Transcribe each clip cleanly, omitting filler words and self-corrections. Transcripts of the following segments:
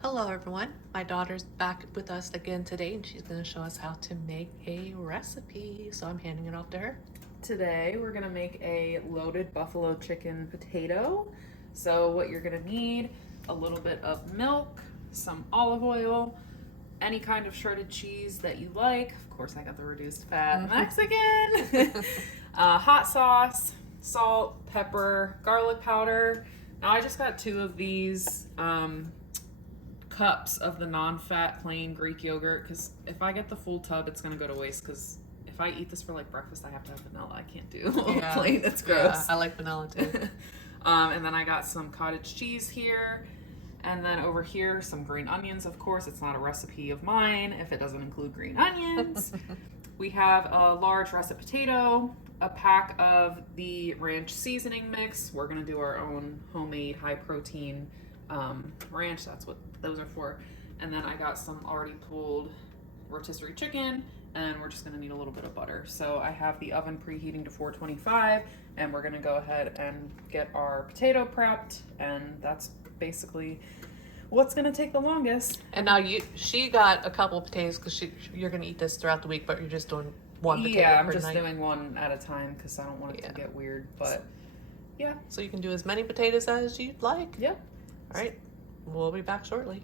Hello everyone, my daughter's back with us again today and she's going to show us how to make a recipe. So I'm handing it off to her. Today we're gonna make a loaded buffalo chicken potato. So what you're gonna need, a little bit of milk, some olive oil, any kind of shredded cheese that you like. Of course I got the reduced fat Mexican. Hot sauce, salt, pepper, garlic powder. Now I just got 2 of these cups of the non-fat plain Greek yogurt because if I get the full tub it's gonna go to waste because if I eat this for like breakfast I have to have vanilla. I can't do plain, it's gross. Yeah, I like vanilla too. And then I got some cottage cheese here, and then over here some green onions. Of course it's not a recipe of mine if it doesn't include green onions. We have a large russet potato, a pack of the ranch seasoning mix. We're gonna do our own homemade high protein ranch. That's what those are for. And then I got some already pulled rotisserie chicken, and we're just gonna need a little bit of butter. So I have the oven preheating to 425, and we're gonna go ahead and get our potato prepped, and that's basically what's gonna take the longest. And now she got a couple of potatoes because you're going to eat this throughout the week, but you're just doing one potato Yeah, I'm per just night. doing one at a time because I don't want it to get weird, but yeah. So you can do as many potatoes as you'd like. Yep. All right, we'll be back shortly.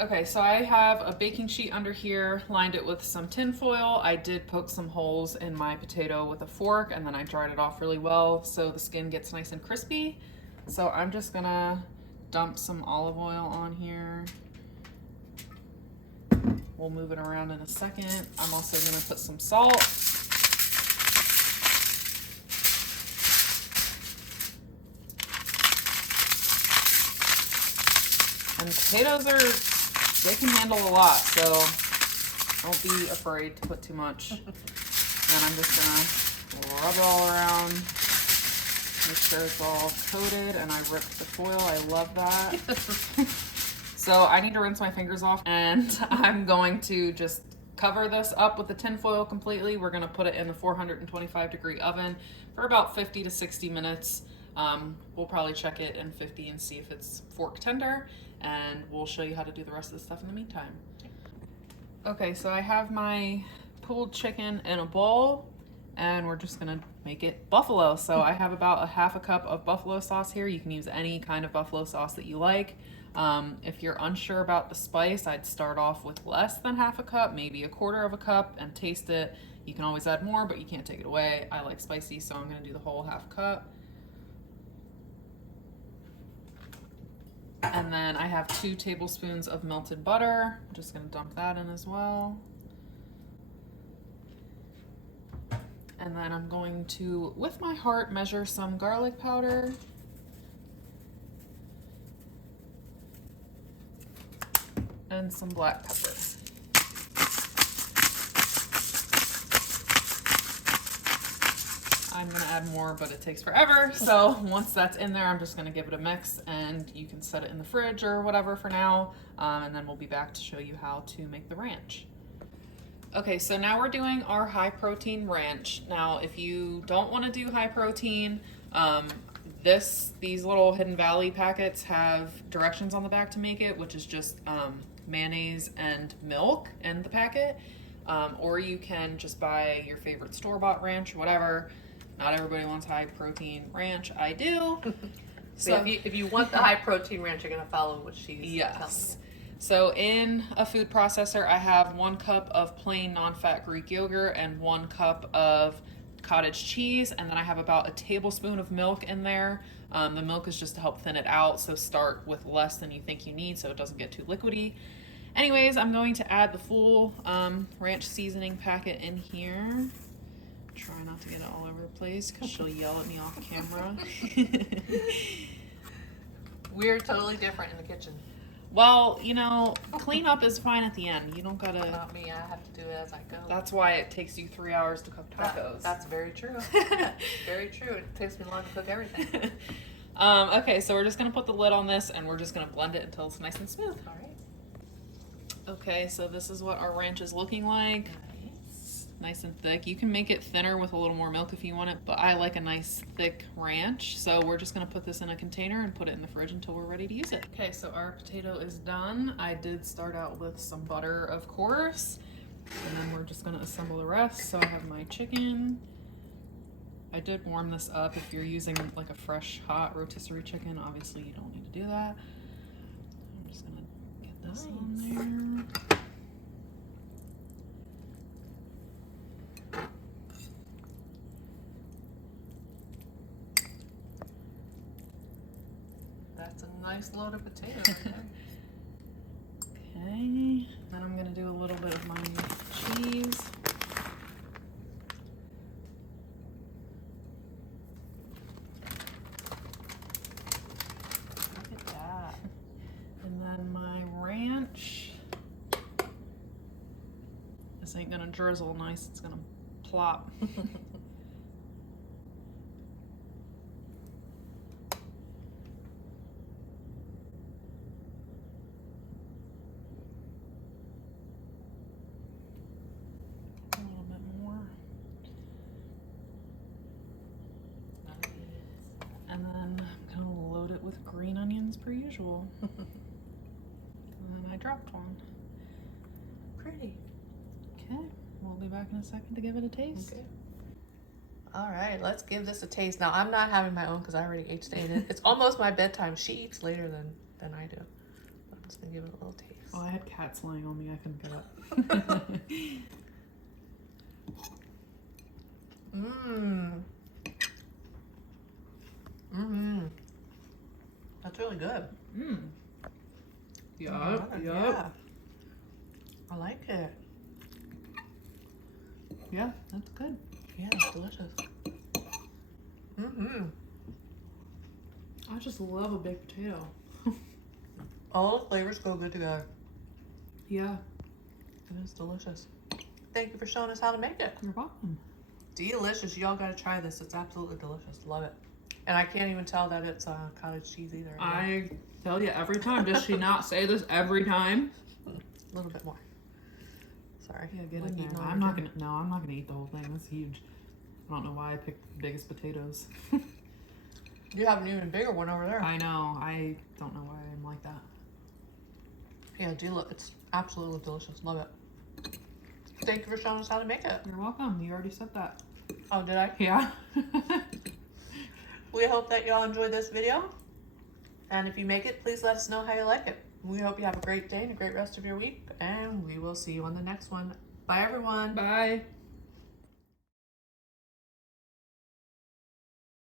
Okay, so I have a baking sheet under here, lined it with some tin foil. I did poke some holes in my potato with a fork, and then I dried it off really well so the skin gets nice and crispy. So I'm just gonna dump some olive oil on here. We'll move it around in a second. I'm also gonna put some salt. And potatoes they can handle a lot, so don't be afraid to put too much. And I'm just gonna rub it all around, make sure it's all coated, and I ripped the foil, I love that. So I need to rinse my fingers off, and I'm going to just cover this up with the tin foil completely. We're gonna put it in the 425-degree oven for about 50 to 60 minutes. We'll probably check it in 50 and see if it's fork tender, and we'll show you how to do the rest of the stuff in the meantime. Okay, so I have my pulled chicken in a bowl, and we're just gonna make it buffalo. So I have about a half a cup of buffalo sauce here. You can use any kind of buffalo sauce that you like. If you're unsure about the spice, I'd start off with less than half a cup, maybe a quarter of a cup, and taste it. You can always add more, but you can't take it away. I like spicy, so I'm gonna do the whole half cup. And then I have 2 tablespoons of melted butter. I'm just gonna dump that in as well. And then I'm going to, with my heart, measure some garlic powder. And some black pepper. I'm gonna add more, but it takes forever. So once that's in there, I'm just gonna give it a mix, and you can set it in the fridge or whatever for now. And then we'll be back to show you how to make the ranch. Okay, so now we're doing our high protein ranch. Now, if you don't wanna do high protein, these little Hidden Valley packets have directions on the back to make it, which is just mayonnaise and milk in the packet. Or you can just buy your favorite store-bought ranch, whatever. Not everybody wants high protein ranch. I do. So if you want the high protein ranch, you're going to follow what she's telling you. So in a food processor, I have 1 cup of plain non-fat Greek yogurt and 1 cup of cottage cheese, and then I have about a tablespoon of milk in there. The milk is just to help thin it out, so start with less than you think you need so it doesn't get too liquidy. Anyways, I'm going to add the full ranch seasoning packet in here. Try not to get it all over the place because she'll yell at me off camera. We're totally different in the kitchen. Well, you know, cleanup is fine at the end. You don't gotta... Not me, I have to do it as I go. That's why it takes you 3 hours to cook tacos. That's very true. Very true. It takes me long to cook everything. Okay, so we're just gonna put the lid on this, and we're just gonna blend it until it's nice and smooth. All right. Okay, so this is what our ranch is looking like. Nice. nice and thick. You can make it thinner with a little more milk if you want it, but I like a nice thick ranch. So we're just gonna put this in a container and put it in the fridge until we're ready to use it. Okay, so our potato is done. I did start out with some butter, of course, and then we're just gonna assemble the rest. So I have my chicken. I did warm this up. If you're using like a fresh, hot rotisserie chicken, obviously you don't need to do that. I'm just gonna get this on there. That's a nice load of potatoes. Okay, then I'm gonna do a little bit of my cheese. Look at that. And then my ranch. This ain't gonna drizzle nice, it's gonna plop. A little bit more. Nice. And then I'm gonna load it with green onions per usual. And then I dropped one. Pretty. Okay, we'll be back in a second to give it a taste. Okay. All right, let's give this a taste. Now, I'm not having my own because I already ate today. And it's almost my bedtime. She eats later than I do. I'm just going to give it a little taste. Oh, I had cats laying on me. I couldn't get up. Mmm. Mmm. That's really good. Mmm. Yeah. I like it. Yeah, that's good. Yeah, it's delicious. Mm-hmm. I just love a baked potato. All the flavors go good together. Yeah. It is delicious. Thank you for showing us how to make it. You're welcome. Delicious. Y'all gotta try this. It's absolutely delicious. Love it. And I can't even tell that it's cottage cheese either. I tell you every time. Does she not say this every time? A little bit more. Sorry. Yeah, get Like in eating there. all I'm your not dinner. gonna. No, I'm not gonna eat the whole thing. That's huge. I don't know why I picked the biggest potatoes. You have an even bigger one over there. I know. I don't know why I'm like that. Yeah, it's absolutely delicious. Love it. Thank you for showing us how to make it. You're welcome. You already said that. Oh, did I? Yeah. We hope that y'all enjoyed this video. And if you make it, please let us know how you like it. We hope you have a great day and a great rest of your week. And we will see you on the next one. Bye, everyone. Bye.